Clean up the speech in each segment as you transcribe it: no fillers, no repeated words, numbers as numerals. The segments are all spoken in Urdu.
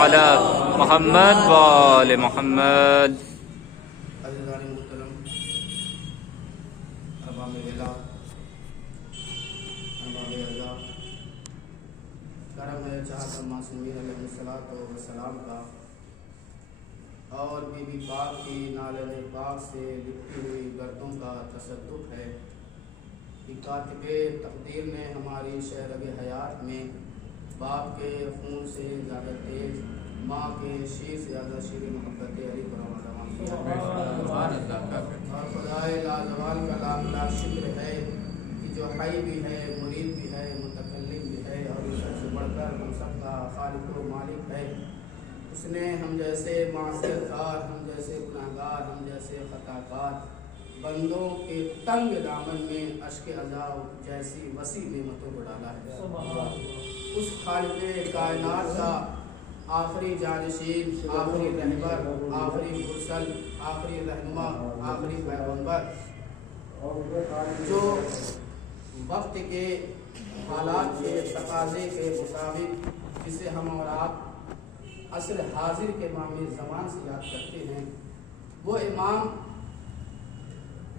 علی محمد و آل محمد. عزیزان محترم، ارباب الہ، ارباب اعضاء، کرم ہے چاہت معصومین علیہ الصلوۃ والسلام کا اور بی بی پاک کی نالہ پاک سے لپٹی ہوئی گردوں کا تصدق ہے کہ کاتب تقدیر نے ہماری شہرگ حیات میں باپ کے خون سے زیادہ تیز، ماں کے شیر سے زیادہ شیر محبت علی پر روان کیا اور خدائے لازوال کا لاکھ لاکھ شکر ہے کہ جو حی بھی ہے، مرید بھی ہے، متکلم بھی ہے اور سب سے بڑھ کر ہم سب کا خالق و مالک ہے. اس نے ہم جیسے معصیت کار، ہم جیسے گناہگار، ہم جیسے خطا کار بندوں کے تنگ دامن میں اشک عذاب جیسی وسیع نعمتوں کو ڈالا ہے. اس خالق کائنات کا آخری جانشین، آخری رہبر، آخری مرسل، آخری رہنما، آخری پیغمبر، جو وقت کے حالات کے تقاضے کے مطابق جسے ہم اور آپ عصر حاضر کے امام زمان سے یاد کرتے ہیں، وہ امام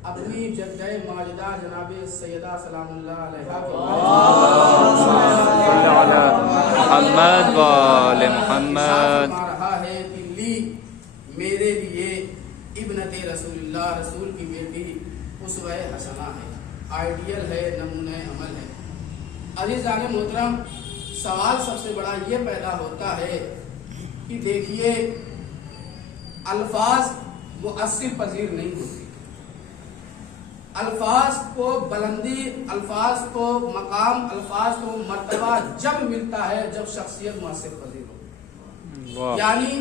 اپنی جدہ ماجدہ جناب سیدہ سلام اللہ علیہا محمد و آل محمد رہا ہے کہ لی میرے لیے ابنت رسول اللہ، رسول کی بیٹی اسوہ حسنہ ہے، آئیڈیل ہے، نمونہ عمل ہے. عزیزان محترم، سوال سب سے بڑا یہ پیدا ہوتا ہے کہ دیکھیے الفاظ مؤثر پذیر نہیں ہوتے، الفاظ کو بلندی، الفاظ کو مقام، الفاظ کو مرتبہ جب ملتا ہے جب شخصیت مؤثر پذیر ہو. یعنی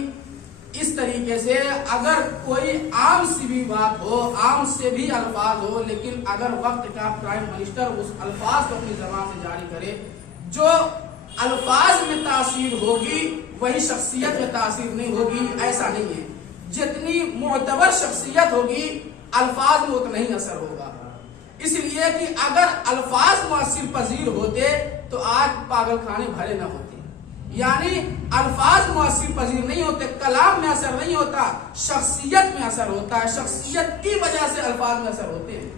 اس طریقے سے اگر کوئی عام سی بھی بات ہو، عام سے بھی الفاظ ہو، لیکن اگر وقت کا پرائم منسٹر اس الفاظ کو اپنی زبان سے جاری کرے، جو الفاظ میں تاثیر ہوگی وہی شخصیت میں تاثیر نہیں ہوگی. ایسا نہیں ہے، جتنی معتبر شخصیت ہوگی الفاظ میں اتنا ہی اثر ہوگا. اس لیے کہ اگر الفاظ مؤثر پذیر ہوتے تو آج پاگل خانے بھرے نہ ہوتے. یعنی الفاظ مؤثر پذیر نہیں ہوتے، کلام میں اثر نہیں ہوتا، شخصیت میں اثر ہوتا ہے، شخصیت کی وجہ سے الفاظ میں اثر ہوتے ہیں.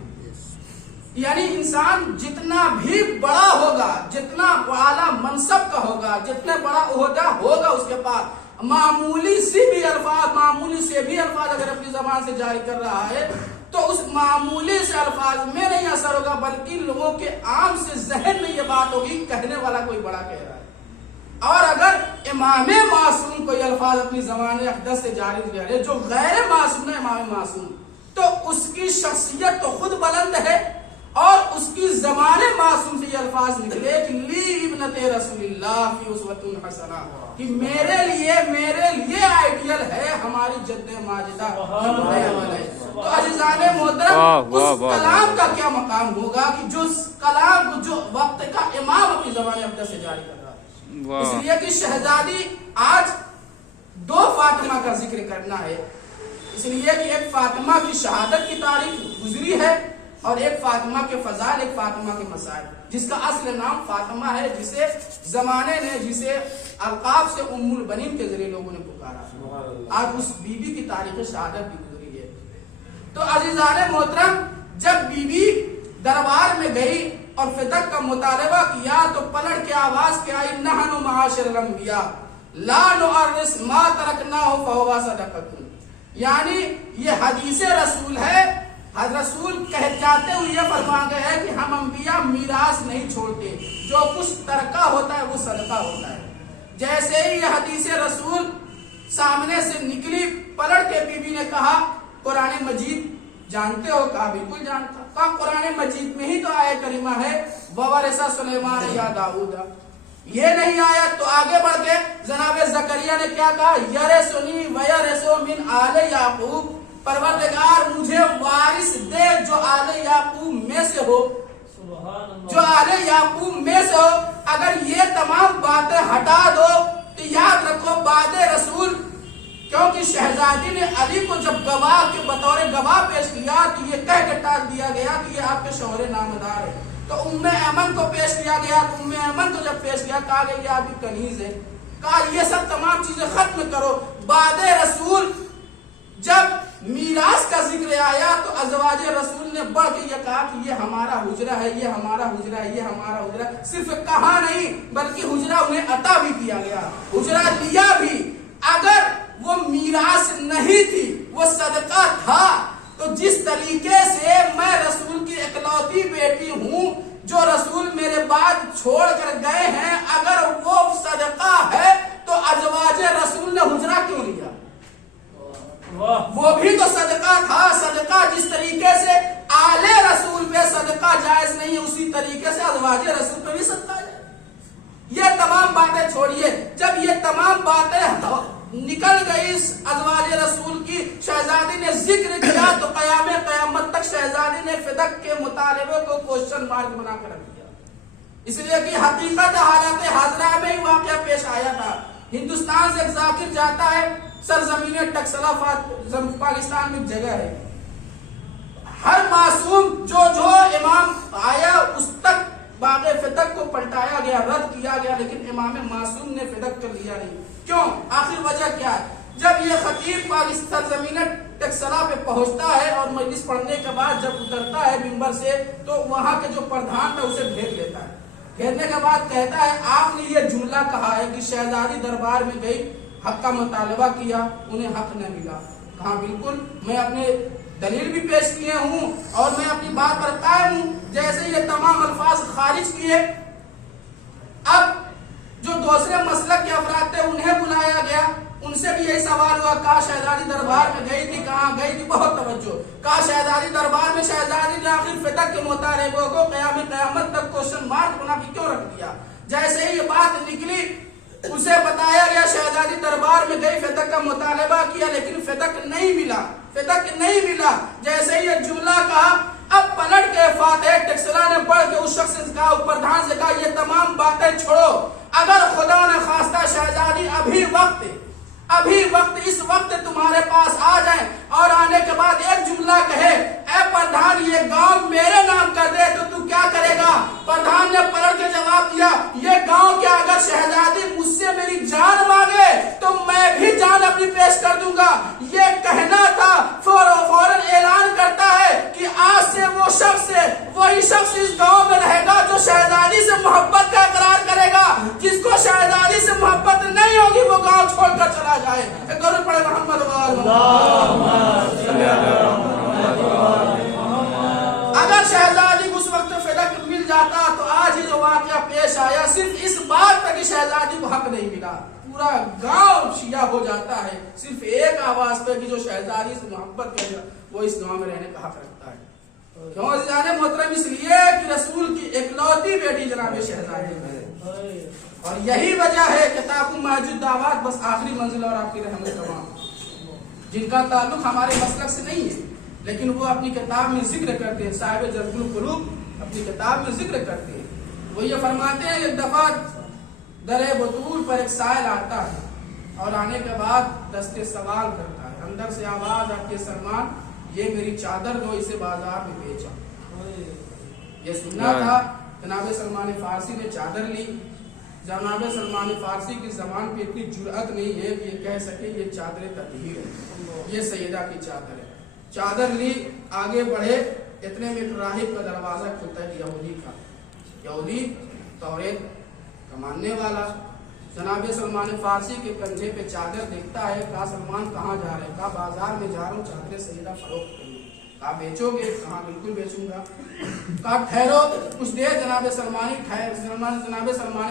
یعنی انسان جتنا بھی بڑا ہوگا، جتنا اعلیٰ منصب کا ہوگا، جتنا بڑا عہدہ ہوگا اس کے پاس، معمولی سے بھی الفاظ اگر اپنی زبان سے جاری کر رہا ہے تو اس معمولی سے الفاظ میں نہیں اثر ہوگا، بلکہ لوگوں کے عام سے ذہن میں یہ بات ہوگی کہنے والا کوئی بڑا کہہ رہا ہے. اور اگر امام معصوم کوئی الفاظ اپنی زبان اقدس سے جاری کرے جو غیر معصوم ہے، امام معصوم، تو اس کی شخصیت تو خود بلند ہے اور اس کی زبان معصوم سے یہ الفاظ نکلے کہ لی ابنت رسول اللہ فی اسوۃ حسنہ، کہ میرے لیے آئیڈیل ہے ہماری جد ماجدہ. تو عزیزان محترم، اس کلام کا کیا مقام ہوگا کہ جو کلام جو وقت کا امام اپنی زبان اقدس سے جاری کر رہا ہے. اس لیے کہ شہزادی آج دو فاطمہ کا ذکر کرنا ہے، اس لیے کہ ایک فاطمہ کی شہادت کی تاریخ گزری ہے اور ایک فاطمہ کے فضائل، ایک فاطمہ کے مسائل، جس کا اصل نام فاطمہ ہے، جسے زمانے نے جسے القاب سے ام البنین کے ذریعے لوگوں نے پکارا. آج اس بی بی کی تاریخ شہادت بھی گزری ہے. تو عزیزان محترم، جب بی بی دربار میں گئی اور فدق کا مطالبہ کیا تو پلٹ کے آواز کے آئی نحن معاشر الانبیاء لا نعرس ما ترکناہ فہو صدقۃ. یعنی یہ حدیث رسول ہے، رسول جاتے ہوئے یہ فرما گئے ہے کہ ہم انبیاء میراث نہیں چھوڑتے، جو کچھ ترکہ ہوتا ہے وہ صدقہ ہوتا ہے. جیسے ہی یہ حدیث رسول سامنے سے نکلی، پلٹ کے بی بی نے کہا قرآن مجید جانتے ہو؟ کہا بالکل جانتا. کہا قرآن مجید میں ہی تو آیت کریمہ ہے وَوَرِثَ سُلَيْمَانَ یا داؤد. یہ نہیں آیا تو آگے بڑھ کے جناب زکریا نے کیا کہا؟ یرثنی ویرث من آل یعقوب، پروردگار مجھے وارث دے جو آل یعقوب میں سے ہو، جو آل یعقوب میں سے ہو. اگر یہ تمام باتیں ہٹا دو تو یاد رکھو بعد رسول، کیونکہ شہزادی نے علی کو جب گواہ کے بطور گواہ پیش کیا تو یہ کہہ کے ٹال دیا گیا کہ یہ آپ کے شوہر نامدار ہے. تو ام ایمن کو پیش کیا گیا، تو ام ایمن کو جب پیش کیا کہا گیا یہ آپ کی کنیز ہے. کہا یہ سب تمام چیزیں ختم کرو. بعد رسول جب میراث کا ذکر آیا تو ازواج رسول نے بڑھ کے یہ کہا کہ یہ ہمارا حجرہ ہے، یہ ہمارا حجرہ ہے، یہ ہمارا حجرہ. صرف کہا نہیں بلکہ حجرہ انہیں عطا بھی کیا گیا، حجرہ لیا بھی. اگر وہ میراث نہیں تھی، وہ صدقہ تھا، تو جس طریقے سے میں رسول کی اکلوتی بیٹی ہوں، جو رسول میرے بعد چھوڑ کر گئے ہیں، اگر وہ صدقہ ہے تو ازواج رسول نے حجرہ کیوں لیا؟ وہ بھی تو صدقہ تھا. صدقہ جس طریقے سے آل رسول پہ صدقہ جائز نہیں ہے، اسی طریقے سے ازواج رسول پہ بھی صدقہ جائز. یہ تمام باتیں چھوڑیے. جب یہ تمام باتیں نکل گئی ازواج رسول کی، شہزادی نے ذکر کیا تو قیامت تک شہزادی نے فدق کے مطالبے کو کوشچن مارک بنا کر رکھ دیا. اس لیے کہ حقیقت حالات حاضرہ میں ہی واقعہ پیش آیا تھا. ہندوستان سے ایک ذاکر جاتا ہے، سرزمین ٹکسلا پاکستان میں جگہ ہے. ہر معصوم جو امام آیا اس تک باغ فدق کو پلٹایا گیا، رد کیا گیا، لیکن امام معصوم نے فدق کر لیا نہیں. کیوں؟ آخر وجہ کیا ہے؟ جب یہ خطیب پاکستان سرزمین ٹکسلا پہ پہنچتا ہے اور مجلس پڑھنے کے بعد جب اترتا ہے منبر سے، تو وہاں کے جو پردھان تھا اسے گھیر لیتا ہے. گھیرنے کے بعد کہتا ہے آپ نے یہ جملہ کہا ہے کہ شہزادی دربار میں گئی، حق کا مطالبہ کیا، انہیں حق نہ ملا. کہا بالکل، میں اپنے دلیل بھی پیش کیے ہوں اور میں اپنی بات پر قائم ہوں. جیسے یہ تمام الفاظ خارج کیے، اب جو دوسرے مسلک کے افراد تھے انہیں بلایا گیا. ان سے بھی یہی سوال ہوا، کہا شہزادی دربار میں گئی تھی، کہاں گئی تھی؟ بہت توجہ. کہا شہزادی دربار میں، شہزادی نے آخر فدق کے مطالبوں کو قیامت تک کوشچن مارک بنا کے کیوں رکھ دیا؟ جیسے ہی یہ بات نکلی اسے بتایا گیا شہزادی دربار میں گئی، فدق کا مطالبہ کیا، لیکن فدق نہیں ملا، فدق نہیں ملا. جیسے ہی یہ جملہ کہا، اب پلٹ کے فاتح ٹکسلا نے پڑھ کے اس شخص سے کہا، پردھان سے کہا یہ تمام باتیں چھوڑو. اگر خدا نے خواستہ شہزادی ابھی وقت اس وقت تمہارے پاس آ جائیں اور آنے کے بعد ایک جملہ کہے، اے پردھان یہ گاؤں میرے نام کر دے، تو تو کیا کرے گا؟ پردھان نے پلٹ کے جواب دیا، یہ گاؤں کیا اگر شہزادی مجھ سے میری جان مانگے تو میں بھی جان اپنی پیش کر دوں گا. یہ کہنا تھا. فوراً اعلان کرتا ہے کہ آج سے وہ شخص وہی شخص اس گاؤں میں رہے گا جو شہزادی سے محبت کا اقرار کرے گا. جس کو شہزادی سے محبت نہیں ہوگی وہ گاؤں چھوڑ کر چلا جائے. درود پڑھے محمد. اگر شہزادی کو اس وقت فدق مل جاتا تو آج ہی جو واقعہ پیش آیا صرف اس بات تک کہ شہزادی کو حق نہیں ملا، پورا گاؤں شیعہ ہو جاتا ہے صرف ایک آواز پہ کہ جو شہزادی سے محبت کرے گا وہ اس گاؤں میں رہنے کا حق رکھتا ہے. کیوں عزیزان محترم؟ اس لیے کہ رسول کی اکلوتی بیٹی جناب شہزادی ہے. اور یہی وجہ ہے کتاب ماجد دعوات بس آخری منزل اور آپ کی رحمت تمام، جن کا تعلق ہمارے مسلک سے نہیں ہے لیکن وہ اپنی کتاب میں ذکر کرتے ہیں. صاحب جذب القلوب اپنی کتاب میں ذکر کرتے ہیں. وہ یہ فرماتے ہیں ایک دفعہ در بطول پر ایک سائل آتا ہے اور آنے کے بعد دستے سوال کرتا ہے. اندر سے آواز آتی ہے، سلمان یہ میری چادر دو، اسے بازار میں بیچا. یہ سننا تھا. جناب سلمان فارسی نے چادر لی. جناب سلمان فارسی کی زبان پہ اتنی جرأت نہیں ہے کہ یہ کہہ سکے یہ چادر تطہیر ہے، یہ سیدہ کی چادر ہے. چادر لی، آگے بڑھے، اتنے میں ایک راہب کا دروازہ کھلتا ہے، یہودی کا. یہودی توریت کا ماننے والا جناب سلمان فارسی کے کندھے پہ چادر دیکھتا ہے. کہا سلمان کہاں جا رہے ہیں؟ کہا بازار میں جا رہا ہوں چادر سیدہ فروخت کرنے. کہا بیچو گے؟ کہا بالکل بیچوں گا. کہا ٹھہرو کچھ دیر. جناب سلمان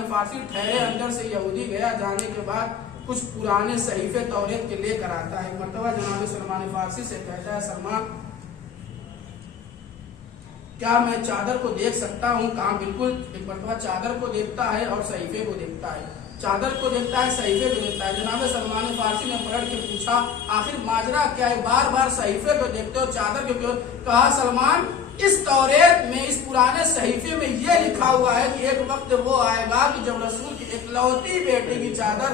فارسی ٹھہرے. اندر سے یہودی گیا. جانے کے بعد کچھ پرانے صحیفے توریت کے لے کر آتا ہے. ایک مرتبہ جناب سلمان فارسی سے کہتا ہے سلمان کیا میں چادر کو دیکھ سکتا ہوں؟ کہا بالکل. ایک مرتبہ چادر کو دیکھتا ہے اور صحیفے کو دیکھتا ہے. چادر کو دیکھتا ہے، صحیفے کو دیکھتا ہے. جناب سلمان فارسی نے پلٹ کے پوچھا آخر ماجرا کیا ہے؟ بار بار صحیفے کو دیکھتے ہو، چادر کو کیوں؟ کہا سلمان اس توریت میں، اس پرانے صحیفے میں یہ لکھا ہوا ہے کہ ایک وقت وہ آئے گا کہ جب رسول کی اکلوتی بیٹی کی چادر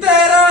13